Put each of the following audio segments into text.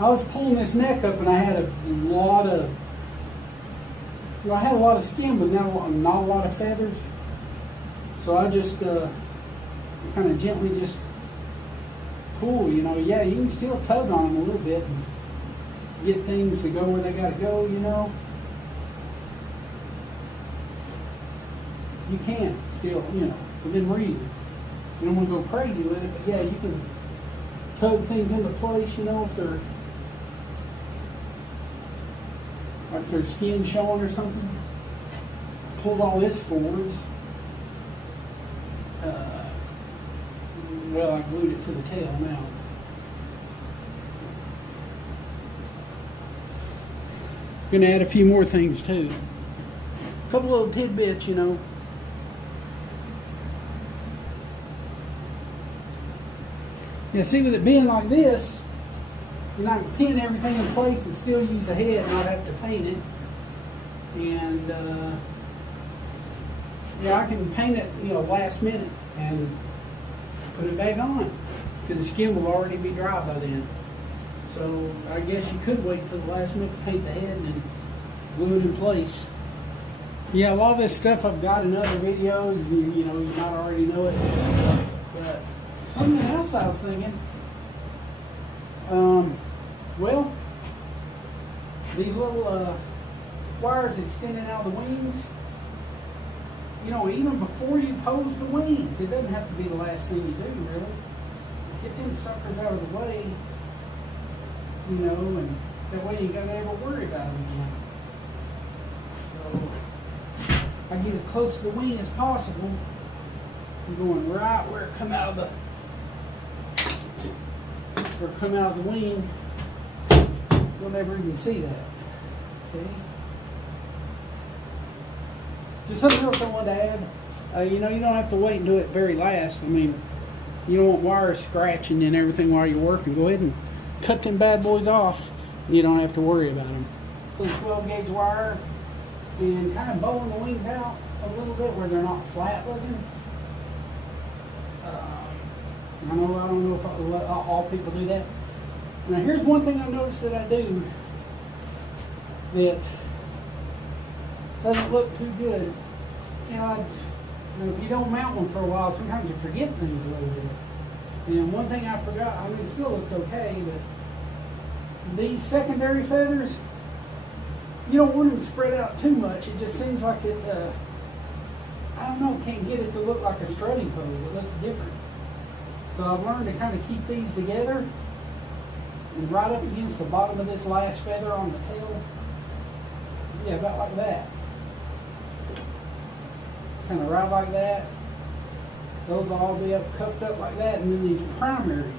I was pulling this neck up and I had a lot of, well, I had a lot of skin, but not a lot of feathers. So I just kind of gently just pull, you know. Yeah, you can still tug on them a little bit and get things to go where they got to go, you know. You can still, you know, within reason. You don't want to go crazy with it, but yeah, you can tug things into place, you know, if they're like their skin showing or something. Pulled all this forwards. Well, I glued it to the tail now. Gonna add a few more things too. A couple little tidbits, you know. Yeah, see, with it being like this, you know, I can pin everything in place and still use the head and not have to paint it. And yeah, I can paint it, you know, last minute and put it back on because the skin will already be dry by then. So I guess you could wait till the last minute to paint the head and then glue it in place. Yeah, a lot of this stuff I've got in other videos. You know, you might already know it. But something else I was thinking. Well, these little wires extending out of the wings. You know, even before you pose the wings, it doesn't have to be the last thing you do, really. Get them suckers out of the way, you know, and that way you ain't gotta ever worry about them again. So I get as close to the wing as possible. I'm going right where it come out of the wing. You'll never even see that. Okay. Just something else I wanted to add. You know, you don't have to wait and do it very last. I mean, you don't want wires scratching and everything while you're working. Go ahead and cut them bad boys off. You don't have to worry about them. 12 gauge wire and kind of bowing the wings out a little bit where they're not flat looking. I don't know if all people do that. Now here's one thing I've noticed that I do that doesn't look too good. You know, if you don't mount one for a while, sometimes you forget things a little bit. And one thing I forgot, I mean, it still looked okay, but these secondary feathers, you don't want them spread out too much. It just seems like it, I don't know, can't get it to look like a strutting pose. It looks different. So I've learned to kind of keep these together and right up against the bottom of this last feather on the tail. Yeah, about like that. Kind of right like that. Those will all be up, cupped up like that, and then these primaries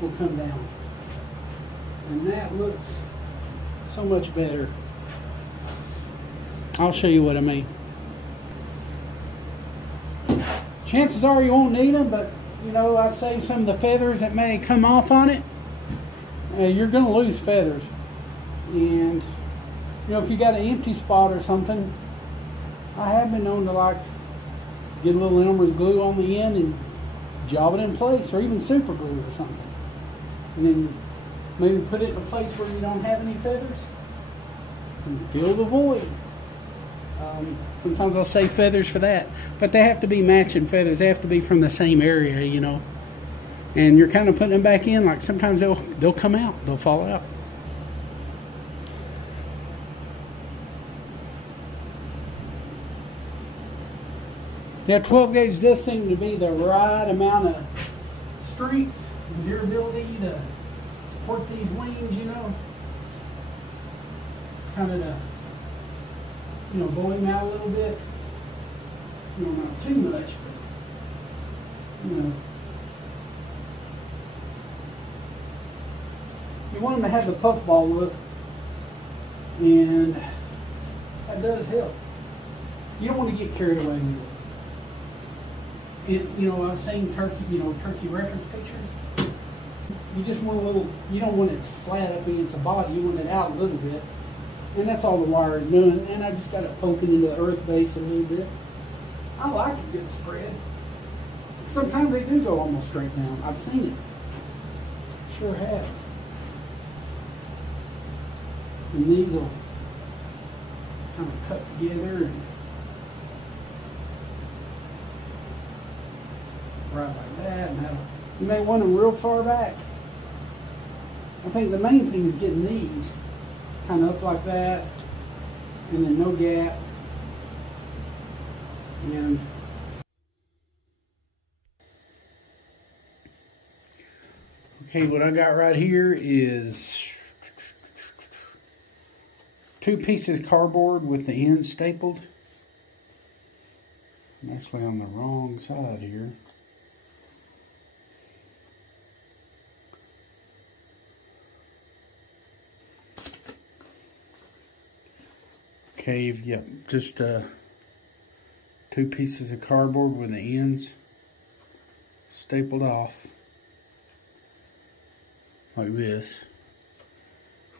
will come down. And that looks so much better. I'll show you what I mean. Chances are you won't need them, but you know, I saved some of the feathers that may come off on it. You're going to lose feathers. And you know, if you got an empty spot or something, I have been known to like get a little Elmer's glue on the end and job it in place, or even super glue or something. And then maybe put it in a place where you don't have any feathers and fill the void. Sometimes I'll save feathers for that, but they have to be matching feathers. They have to be from the same area, you know. And you're kind of putting them back in, like sometimes they'll come out, they'll fall out. Now 12 gauge does seem to be the right amount of strength and durability to support these wings, you know. Kind of to, you know, bow him out a little bit. You know, not too much, but, you know. You want them to have the puffball look, and that does help. You don't want to get carried away with it. You know, I've seen turkey, you know, turkey reference pictures. You just want a little, you don't want it flat up against the body, you want it out a little bit. And that's all the wire is doing. And I just got it poking into the earth base a little bit. I like a good spread. Sometimes they do go almost straight down. I've seen it. Sure have. And these will kind of cut together and right like that. And you may want them real far back. I think the main thing is getting these kind of up like that, and then no gap. And okay, what I got right here is 2 pieces of cardboard with the ends stapled. I'm actually on the wrong side here. Okay, yep, just 2 pieces of cardboard with the ends stapled off like this.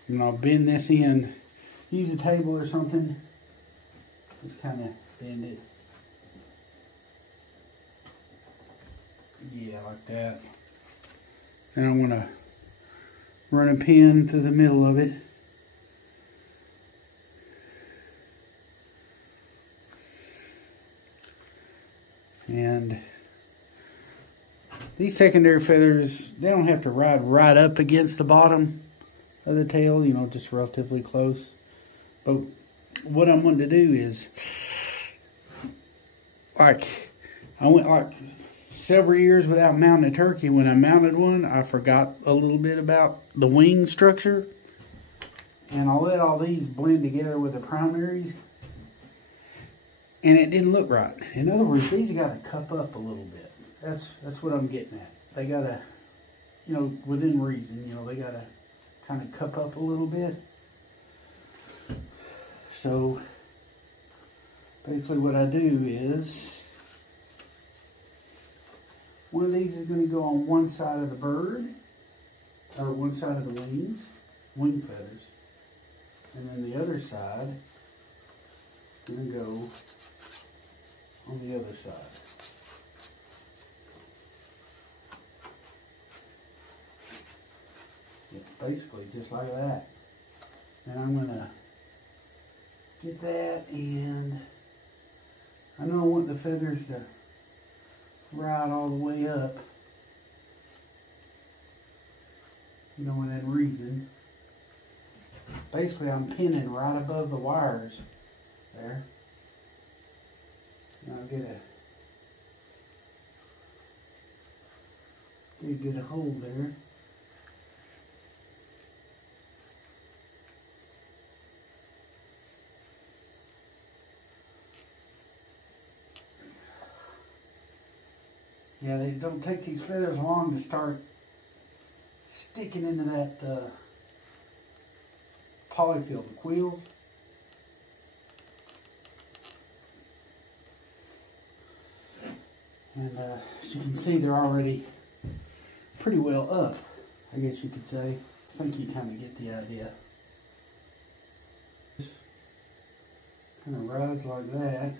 And I'll bend this in, use a table or something, just kind of bend it. Yeah, like that. And I want to run a pin through the middle of it. And these secondary feathers, they don't have to ride right up against the bottom of the tail, you know, just relatively close. But what I'm wanting to do is, like, I went like several years without mounting a turkey. When I mounted one, I forgot a little bit about the wing structure. And I let all these blend together with the primaries. And it didn't look right. In other words, these got to cup up a little bit. That's what I'm getting at. They got to, you know, within reason, you know, they got to kind of cup up a little bit. So basically what I do is, one of these is going to go on one side of the bird, or one side of the wings, wing feathers. And then the other side is going to go on the other side. Yeah, basically just like that. And I'm going to get that, and I know I want the feathers to ride all the way up, you know, within reason. Basically I'm pinning right above the wires there. And I'll get a good hold there. Yeah, they don't take these feathers long to start sticking into that polyfill, the quills. And as you can see, they're already pretty well up, I guess you could say. I think you kind of get the idea. Just kind of rides like that.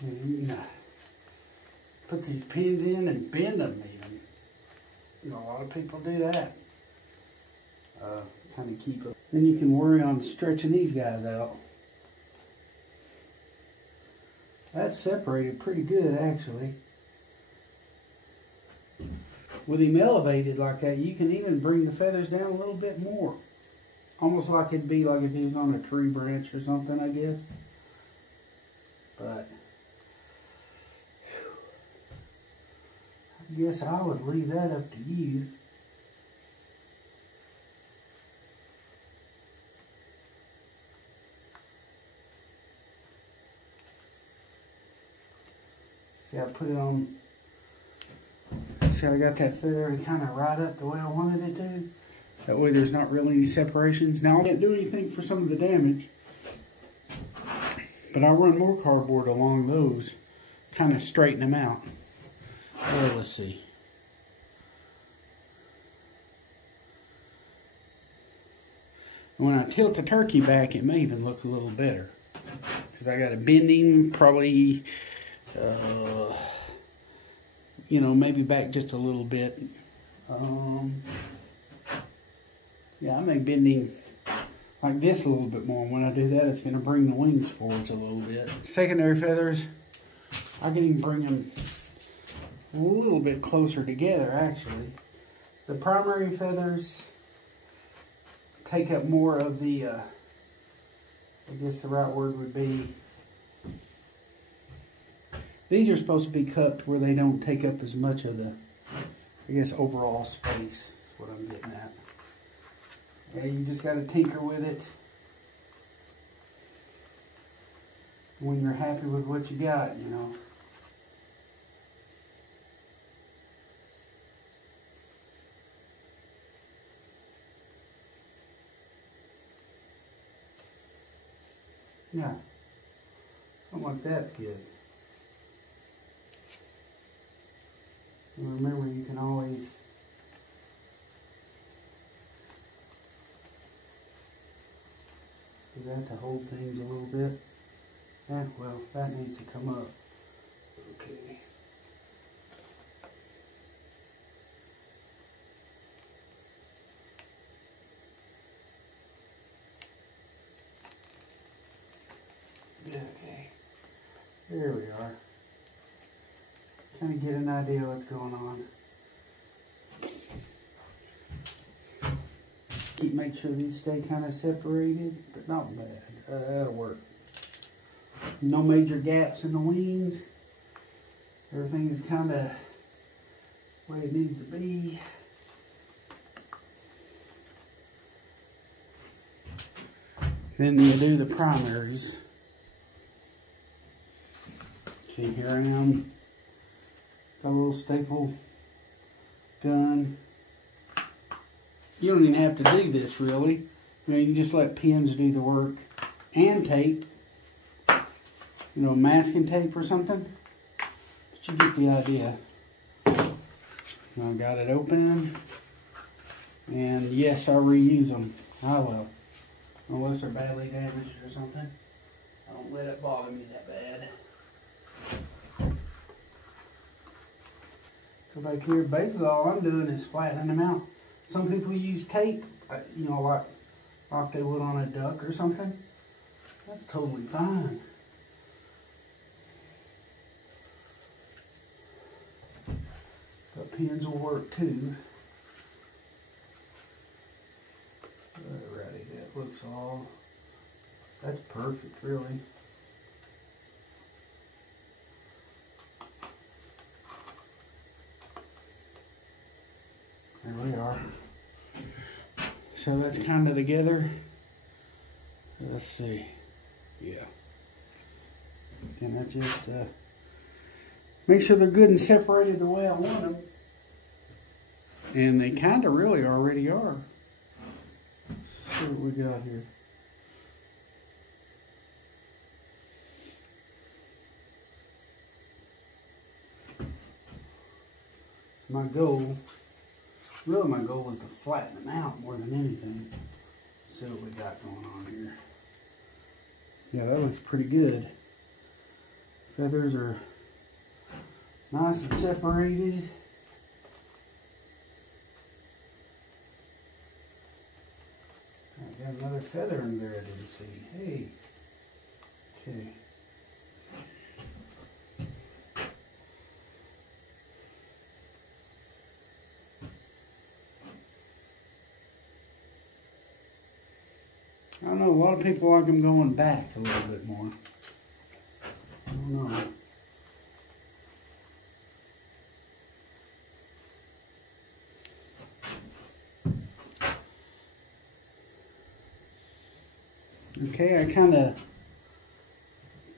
And you can put these pins in and bend them even. You know, a lot of people do that. Kind of keep it. Then you can worry on stretching these guys out. That's separated pretty good, actually. With him elevated like that, you can even bring the feathers down a little bit more. Almost like it'd be like if he was on a tree branch or something, I guess. But I guess I would leave that up to you. See, I put it on. See, I got that feather kind of right up the way I wanted it to. That way there's not really any separations. Now I can't do anything for some of the damage, but I run more cardboard along those kind of straighten them out. Oh, let's see. When I tilt the turkey back, it may even look a little better. Because I got to bend him probably, you know, maybe back just a little bit. Yeah, I may bend him like this a little bit more. When I do that, it's going to bring the wings forwards a little bit. Secondary feathers, I can even bring them a little bit closer together, actually. The primary feathers take up more of the, I guess the right word would be, these are supposed to be cut where they don't take up as much of the, I guess, overall space. That's what I'm getting at. Yeah, you just got to tinker with it when you're happy with what you got, you know. Yeah, something like that's good. And remember, you can always do that to hold things a little bit. Yeah, well, that needs to come up. Okay. Okay, there we are. Kind of get an idea what's going on. Make sure these stay kind of separated, but not bad. That'll work. No major gaps in the wings. Everything is kind of the way it needs to be. Then you do the primaries. See, here I am. Got a little staple gun. You don't even have to do this, really. You know, you can just let pins do the work. And tape. You know, masking tape or something. But you get the idea. I've got it open. And yes, I reuse them. I will. Unless they're badly damaged or something. I don't let it bother me that bad. Go back here. Basically, all I'm doing is flattening them out. Some people use tape, you know, like they would on a duck or something. That's totally fine. But pins will work too. Alrighty, that looks all, that's perfect, really. There we are. So that's kind of together. Let's see. Yeah. Can I just make sure they're good and separated the way I want them? And they kind of really already are. Let's see what we got here. My goal. Really, my goal was to flatten them out more than anything. See what we got going on here. Yeah, that looks pretty good. Feathers are nice and separated. I got another feather in there I didn't see. Hey. Okay. I don't know, a lot of people like them going back a little bit more. I don't know. Okay, I kind of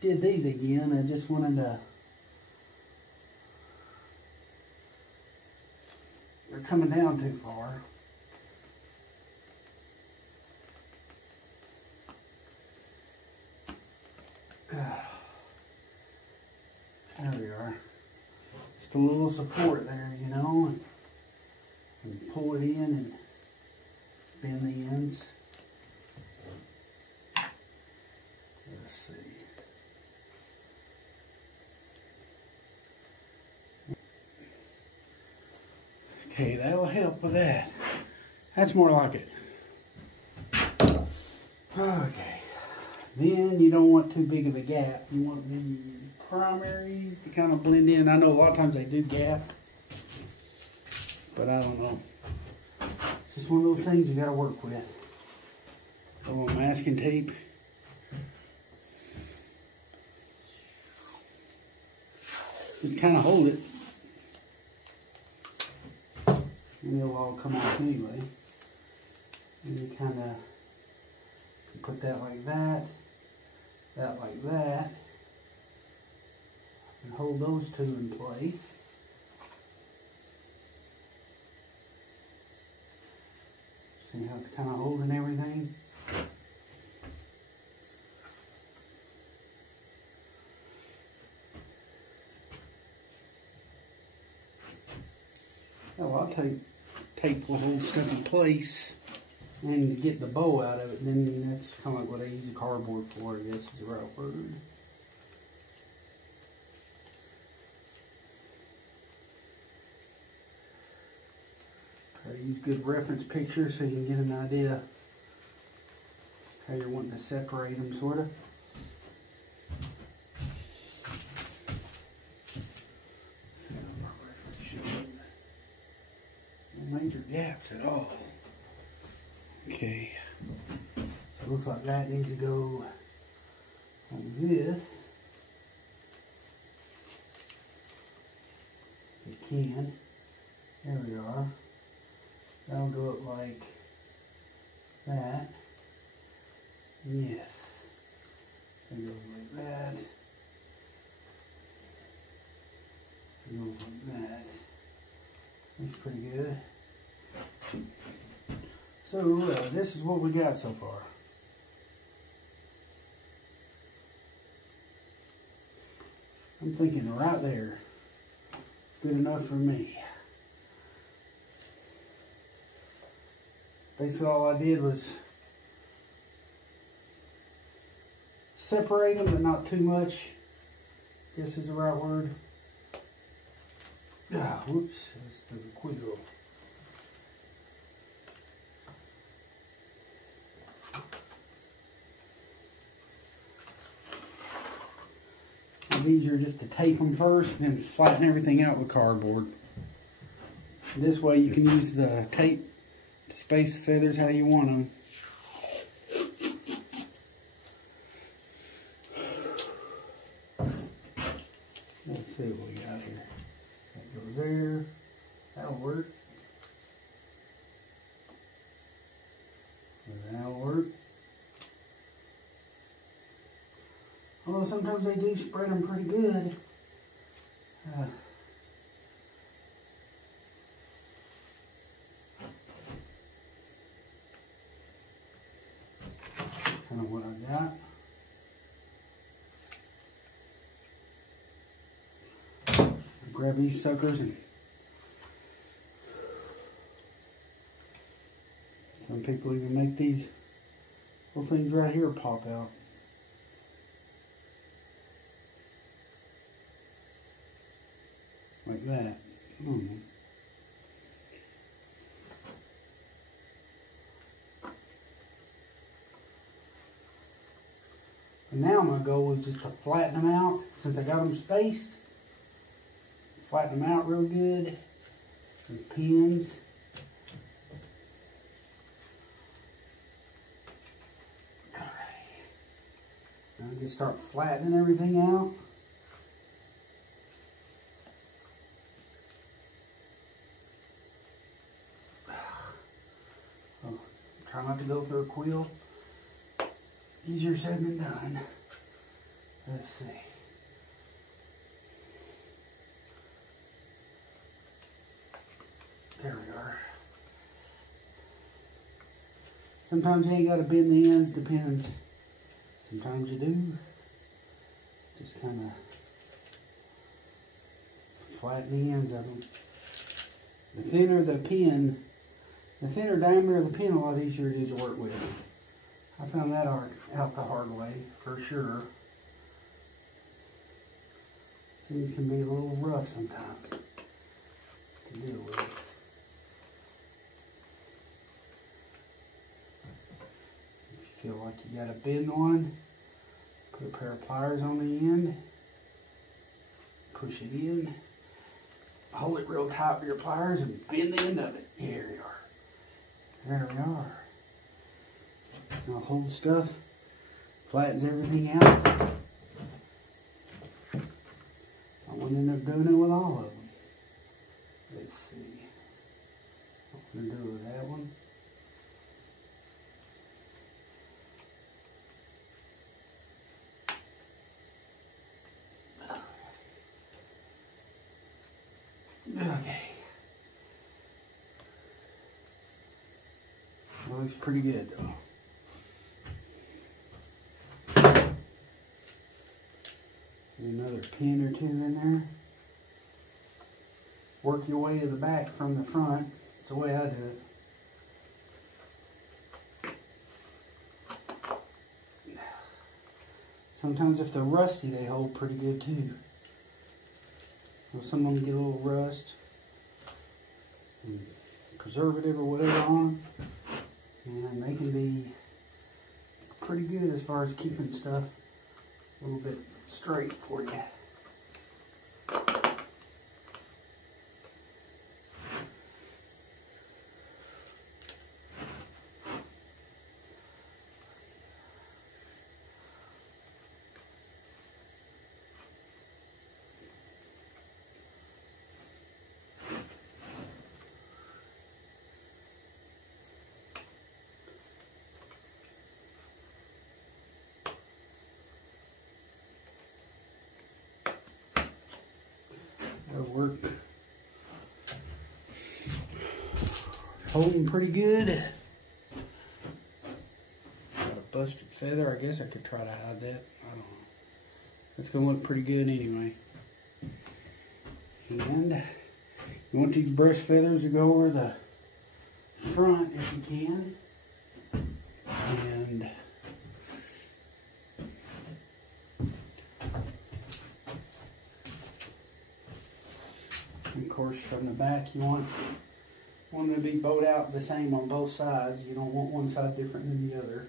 did these again. I just wanted to, they're coming down too far. There we are. Just a little support there, you know, and pull it in and bend the ends. Let's see. Okay, that'll help with that. That's more like it. Okay. Then you don't want too big of a gap. You want the primaries to kind of blend in. I know a lot of times they do gap, but I don't know. It's just one of those things you got to work with. A little masking tape. Just kind of hold it. And it'll all come off anyway. And you kind of put that like that, that like that, and hold those two in place. See how it's kind of holding everything? A lot of tape will hold stuff in place and to get the bow out of it. Then that's kind of like what I use the cardboard for, I guess is the right word. Try to use good reference pictures so you can get an idea how you're wanting to separate them, sort of. No major gaps at all. Okay, so it looks like that needs to go on this. It can. There we are. That'll go up like that. Yes. It goes like that. It goes like that. Looks pretty good. So this is what we got so far. I'm thinking right there, good enough for me. Basically all I did was separate them, but not too much. This is the right word. Ah, whoops, that's the quidro. It's easier just to tape them first and then flatten everything out with cardboard. This way you can use the tape to space the feathers how you want them. Let's see what we got here. That goes there. That'll work. That'll work. Although sometimes they do spread them pretty good. Kind of what I got. Grab these suckers and some people even make these little things right here pop out. Like that. And now my goal is just to flatten them out since I got them spaced. Flatten them out real good with pins. Alright. Now just start flattening everything out. Oh, try not to go through a quill. Easier said than done. Let's see. There we are. Sometimes you ain't got to bend the ends, depends. Sometimes you do. Just kind of flatten the ends of them. The thinner the pin, the thinner diameter of the pin, a lot easier it is to work with. I found that out the hard way, for sure. These can be a little rough sometimes to deal with. If you feel like you got to bend one, put a pair of pliers on the end, push it in, hold it real tight with your pliers and bend the end of it. Here we are. There we are. Now hold stuff, flattens everything out. I wouldn't end up doing it with all of them. Let's see. What I'm going to do with that one. Okay. That looks pretty good though. Another pin or two in there. Work your way to the back from the front. That's the way I do it. Sometimes if they're rusty, they hold pretty good too. Well, some of them get a little rust, and preservative or whatever on them, and they can be pretty good as far as keeping stuff a little bit straight for you. Work holding pretty good. Got a busted feather. I guess I could try to hide that. I don't know. It's gonna look pretty good anyway. And you want these brush feathers to go over the front if you can. And of course, from the back, you want them to be bowed out the same on both sides. You don't want one side different than the other.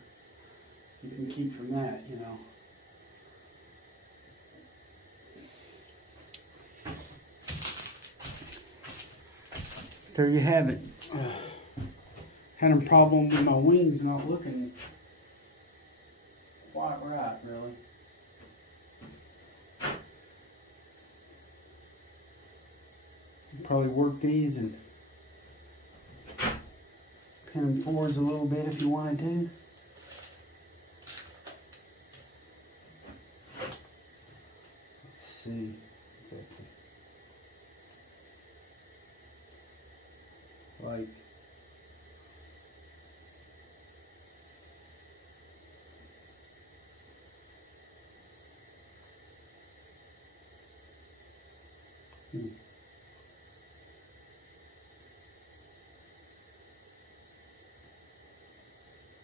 You can keep from that, you know. There you have it. Had a problem with my wings not looking quite right, really. Probably work these and pin them forwards a little bit if you wanted to. Let's see. Like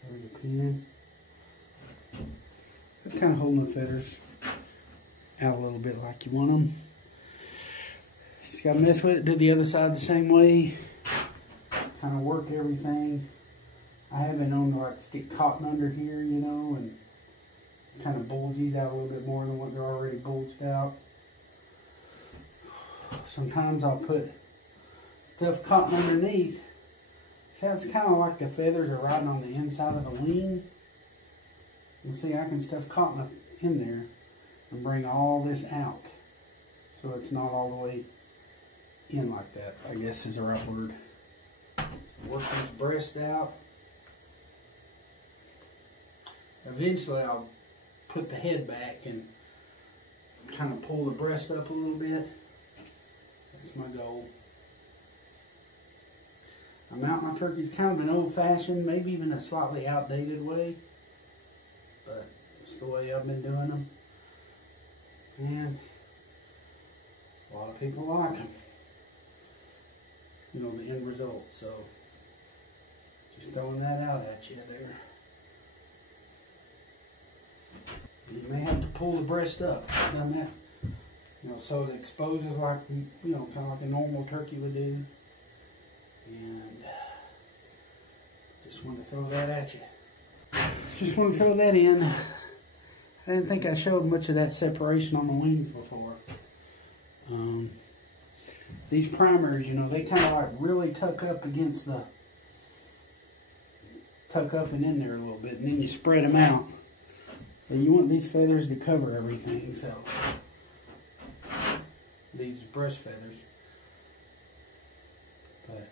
there's a pin. Just kind of holding the feathers out a little bit like you want them. Just got to mess with it. Do the other side the same way. Kind of work everything. I have been known to like stick cotton under here, you know, and kind of bulge these out a little bit more than what they're already bulged out. Sometimes I'll put stuffed cotton underneath. So it's kind of like the feathers are riding on the inside of the wing. And see, I can stuff cotton up in there and bring all this out. So it's not all the way in like that, I guess is the right word. Work this breast out. Eventually I'll put the head back and kind of pull the breast up a little bit. That's my goal. I mount my turkeys kind of an old-fashioned, maybe even a slightly outdated way, but it's the way I've been doing them. And A lot of people like them. You know, the end result. So just throwing that out at you there. You may have to pull the breast up. Done that. You know, so it exposes like, you know, kind of like a normal turkey would do. And just wanted to throw that at you. Just want to throw that in. I didn't think I showed much of that separation on the wings before. These primers, you know, they kind of like really tuck up against the, tuck up and in there a little bit, and then you spread them out. But you want these feathers to cover everything, so these breast feathers. But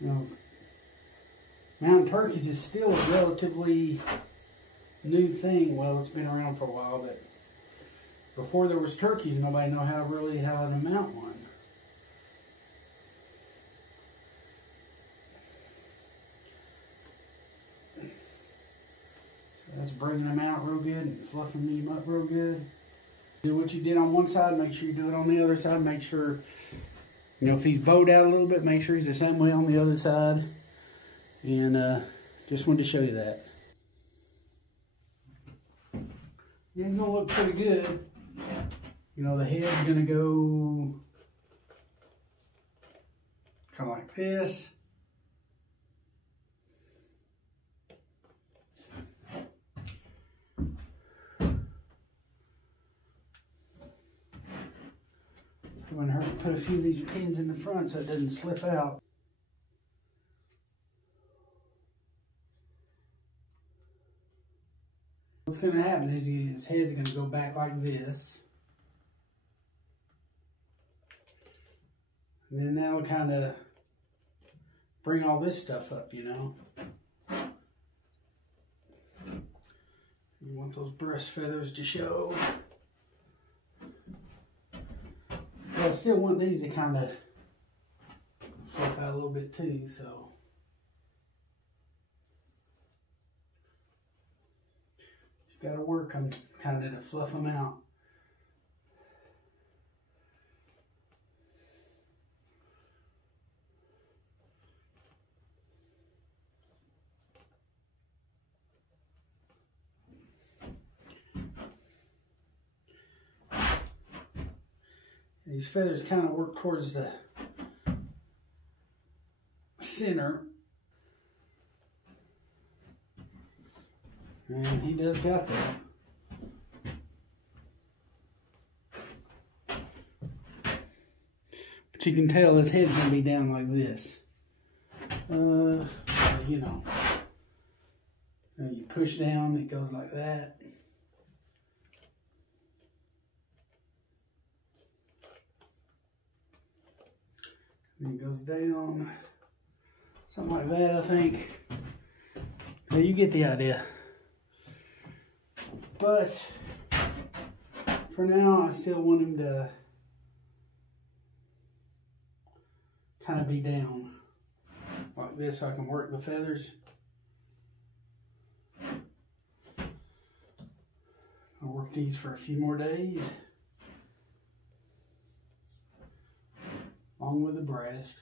you know, mountain turkeys is still a relatively new thing. Well, it's been around for a while, but before there was turkeys, nobody knew how to mount one. So that's bringing them out real good and fluffing them up real good. Do what you did on one side, make sure you do it on the other side. Make sure, you know, if he's bowed out a little bit, make sure he's the same way on the other side. And just wanted to show you that. It's gonna look pretty good. You know, the head's gonna go kind of like this. It wouldn't hurt to put a few of these pins in the front so it doesn't slip out. What's going to happen is his head's going to go back like this. And then that'll kind of bring all this stuff up, you know. You want those breast feathers to show. But I still want these to kind of fluff out a little bit too, so. Got to work on kind of to fluff them out. These feathers kind of work towards the center. And he does got that. But you can tell his head's gonna be down like this. You know. And you push down, it goes like that. And it goes down. Something like that, I think. Yeah, you get the idea. But for now, I still want him to kind of be down like this so I can work the feathers. I'll work these for a few more days, along with the breast.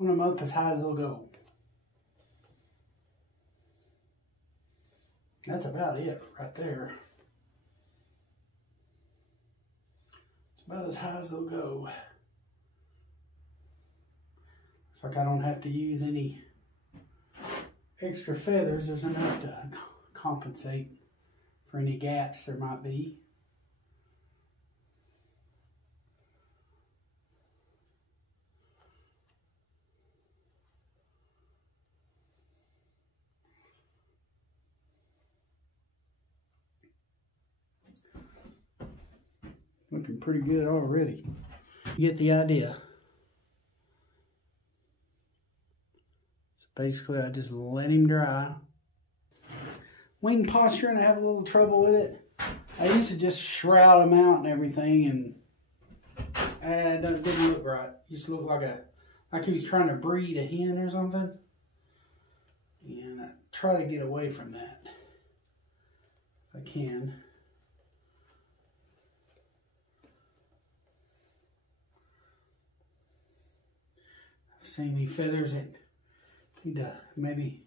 Want them up as high as they'll go. That's about it right there. It's about as high as they'll go. It's like I don't have to use any extra feathers. There's enough to compensate for any gaps there might be. Looking pretty good already. You get the idea. So basically I just let him dry. Wing posturing, I have a little trouble with it. I used to just shroud him out and everything, and it didn't look right. It used to look like he was trying to breed a hen or something. And I try to get away from that if I can. I've seen these feathers that need to maybe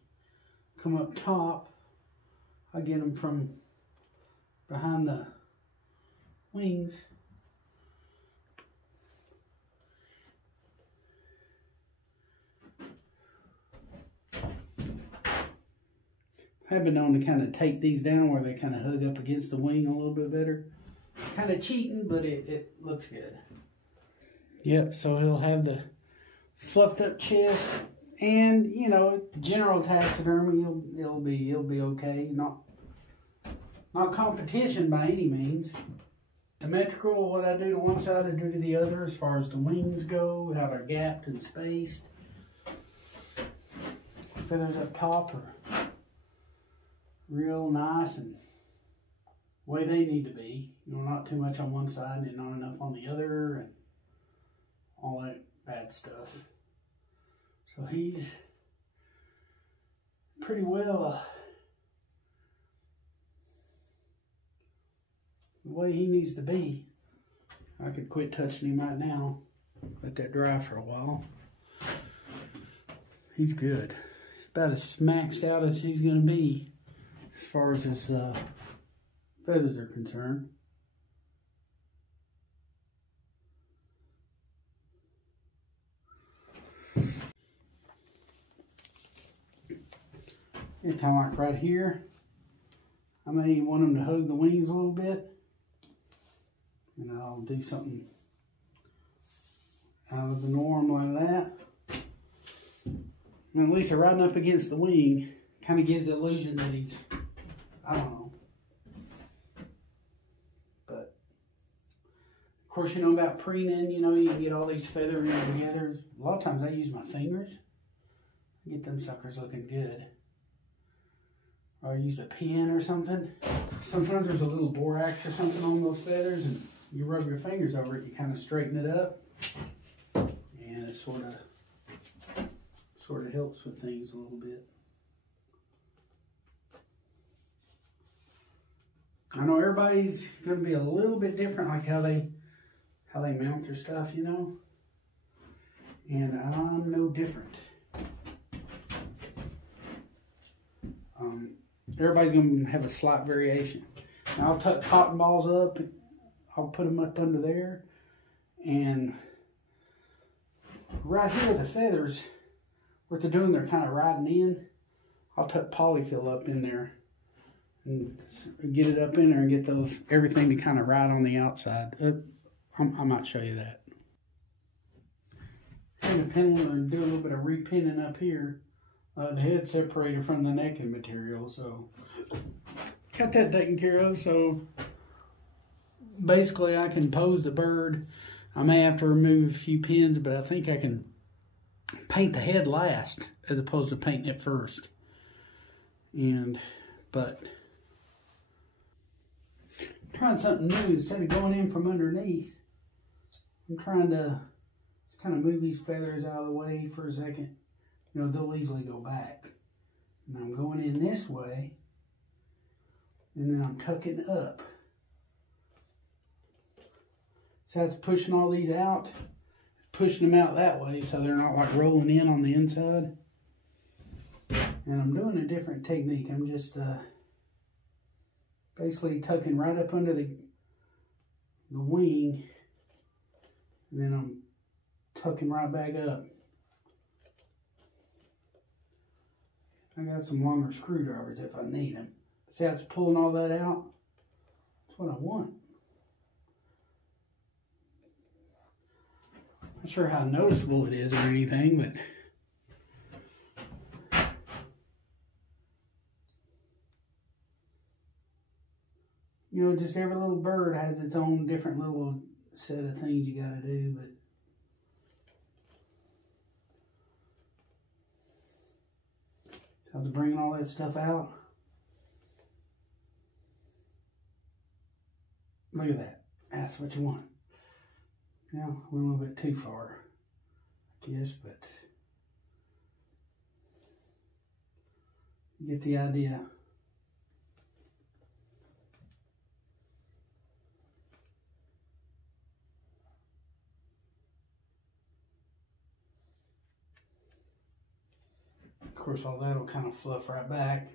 come up top. I get them from behind the wings. I've been known to kind of take these down where they kind of hug up against the wing a little bit better. Kind of cheating, but it looks good. Yep, so he'll have the fluffed up chest, and you know, general taxidermy, it'll be okay. Not competition by any means. Symmetrical, what I do to one side I do to the other as far as the wings go, how they're gapped and spaced. Feathers up top are real nice and the way they need to be. You know, not too much on one side and not enough on the other and all that bad stuff. So he's pretty well the way he needs to be. I could quit touching him right now. Let that dry for a while. He's good. He's about as maxed out as he's going to be as far as his feathers are concerned. And kind of like right here, I may want them to hug the wings a little bit, and I'll do something out of the norm like that. And at least they're riding up against the wing, kind of gives the illusion that he's, I don't know. But of course, you know about preening, you know, you get all these feather rings together. A lot of times I use my fingers. Get them suckers looking good. Or use a pen or something. Sometimes there's a little borax or something on those feathers, and you rub your fingers over it, you kind of straighten it up, and it sort of helps with things a little bit. I know everybody's going to be a little bit different, like how they mount their stuff, you know, and I'm no different. Everybody's going to have a slight variation. Now, I'll tuck cotton balls up. I'll put them up under there. And right here, the feathers, what they're doing, they're kind of riding in. I'll tuck polyfill up in there and get it up in there and get those, everything to kind of ride on the outside. I might show you that. I'm going to do a little bit of repinning up here. The head separated from the necking material, so got that taken care of. So basically I can pose the bird. I may have to remove a few pins, but I think I can paint the head last as opposed to painting it first. But I'm trying something new. Instead of going in from underneath, I'm trying to just kind of move these feathers out of the way for a second. You know, they'll easily go back. And I'm going in this way, and then I'm tucking up. So that's pushing all these out, pushing them out that way so they're not like rolling in on the inside. And I'm doing a different technique. I'm just basically tucking right up under the wing, and then I'm tucking right back up. I got some longer screwdrivers if I need them. See how it's pulling all that out? That's what I want. Not sure how noticeable it is or anything, but you know, just every little bird has its own different little set of things you gotta do, but so I was bringing all that stuff out. Look at that. That's what you want. Now, we're a little bit too far, I guess, but You get the idea. Of course, all that will kind of fluff right back.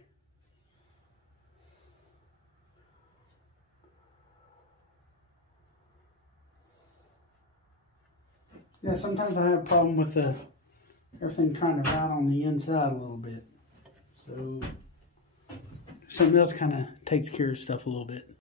Yeah, sometimes I have a problem with everything trying to ride on the inside a little bit. So something else kind of takes care of stuff a little bit.